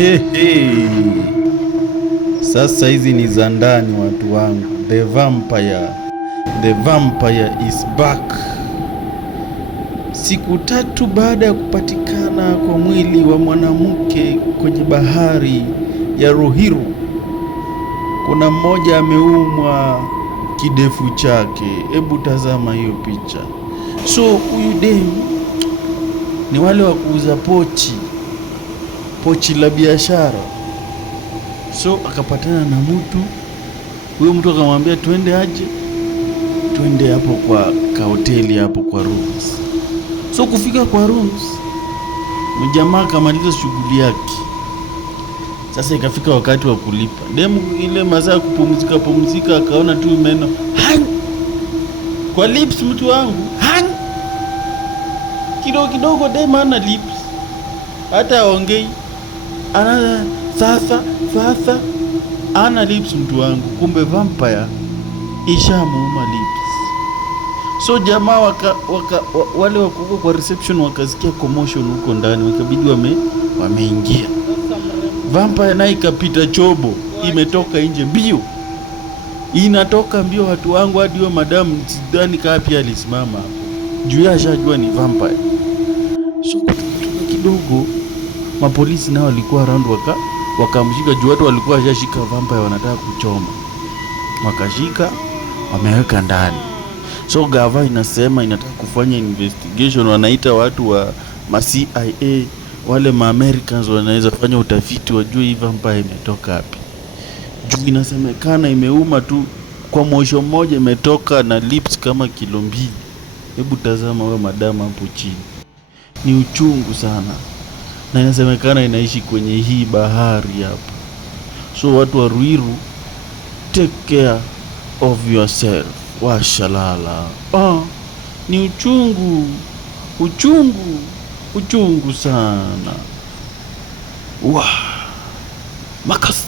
Hey. Sasa hizi ni za ndani watu wangu. The vampire is back. Siku 3 baada ya kupatikana kwa mwili wa mwanamke kwenye bahari ya Ruiru, kuna mmoja ameumwa kidefu chake. Hebu tazama hiyo picha. So huyu dem ni wale wa kuuza pochi la biashara. So akapatana na mtu, huyo mtu akamwambia twende aje, twende hapo kwa hoteli hapo kwa rooms. So kufika kwa rooms, mjamaa akamaliza shughuli yake. Sasa ikafika wakati wa kulipa. Demu ile masaa kupumzika akaona tu meno hang kwa lips, mtu wangu hang kidogo demu ana lips, hata aongei, ana sasa ana lips, mtu wangu. Kumbe vampire ishamuuma lips. So jamaa wale wako kwa reception wakasikia commotion huko ndani, wakabidi wameingia. Vampire naye ikapita chobo, imetoka nje mbio, inatoka mbio watu wangu, hadi huyo madamu sidhani kapi alisimama juu ya ashajua ni vampire. So kidogo mapolisi nao walikuwa around, wakamshika juu watu walikuwa washashika vampire wanataka kuchoma, wakashika wameweka ndani. So gava inasema inataka kufanya investigation, wanaita watu wa CIA, wale Americans wanaweza fanya utafiti wajue hii vampire imetoka wapi. Juu inasemekana imeuma tu kwa mosho mmoja, imetoka na lips kama kilo 2. Hebu tazama wewe madama hapo chini, ni uchungu sana, na inasemekana inaishi kwenye hii bahari hapo. So watu wa Ruiru, take care of yourself. Washalala. Ni uchungu sana. Makas.